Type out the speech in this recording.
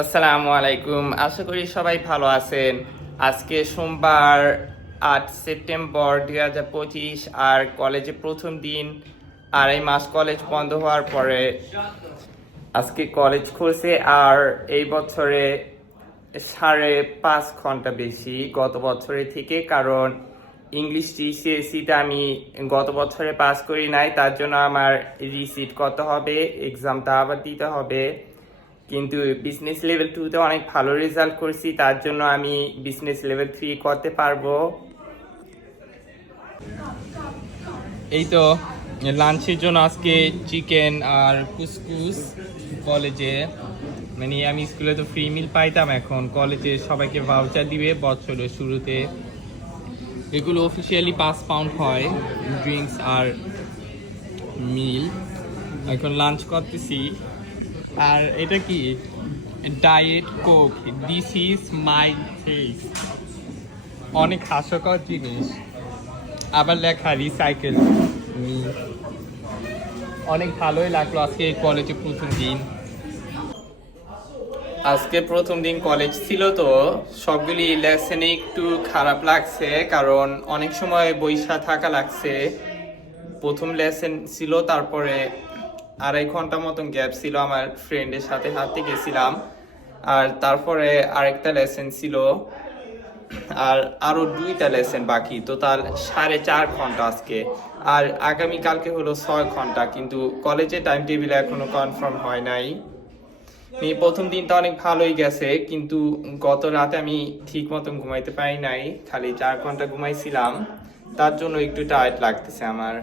আসসালামু আলাইকুম, আশা করি সবাই ভালো আছেন। আজকে সোমবার 8 সেপ্টেম্বর 2025 আর কলেজে প্রথম দিন। 2.5 মাস কলেজ বন্ধ হওয়ার পরে আজকে কলেজ খুলছে। আর এই বছরে 5.5 ঘন্টা বেশি গত বছরের থেকে, কারণ ইংলিশ GCSE-টা আমি গত বছরে পাস করি নাই, তার জন্য আমার রিসিট করতে হবে, এক্সামটা আবার দিতে হবে। কিন্তু বিজনেস লেভেল 2-তে অনেক ভালো রেজাল্ট করছি, তার জন্য আমি বিজনেস লেভেল 3 করতে পারবো। এই তো লাঞ্চের জন্য আজকে চিকেন আর কুসকুস কলেজে, মানে আমি স্কুলে তো ফ্রি মিল পাইতাম, এখন কলেজে সবাইকে ভাউচার দিবে বছরের শুরুতে। এগুলো অফিসিয়ালি 5 পাউন্ড হয়, ড্রিঙ্কস আর মিল। এখন লাঞ্চ করতেছি। আর এটা কি? Diet Coke, this is my test. অনেক হাস্যকর জিনিস, আবার লেখা রিসাইকেল। অনেক ভালোই লাগলো আজকে কলেজে প্রথম দিন। আজকে প্রথম দিন কলেজ ছিল, তো সবগুলি লেসনে একটু খারাপ লাগছে, কারণ অনেক সময় বইসা থাকা লাগছে। প্রথম লেসন ছিল, তারপরে 2.5 ঘন্টা মতন গ্যাপ ছিল, আমার ফ্রেন্ডের সাথে হাঁটতে গেছিলাম। আর তারপরে আরেকটা লেসন ছিল, আর আরো 2টা লেসন বাকি, টোটাল 4.5 ঘন্টা আজকে। আর আগামীকালকে হলো 6 ঘন্টা, কিন্তু কলেজের টাইম টেবিল এখনো কনফার্ম হয় নাই। প্রথম দিনটা অনেক ভালোই গেছে, কিন্তু গত রাতে আমি ঠিক মতন ঘুমাইতে পারি নাই, খালি 4 ঘন্টা ঘুমাইছিলাম, তার জন্য একটু টায়ার্ড লাগতেছে আমার।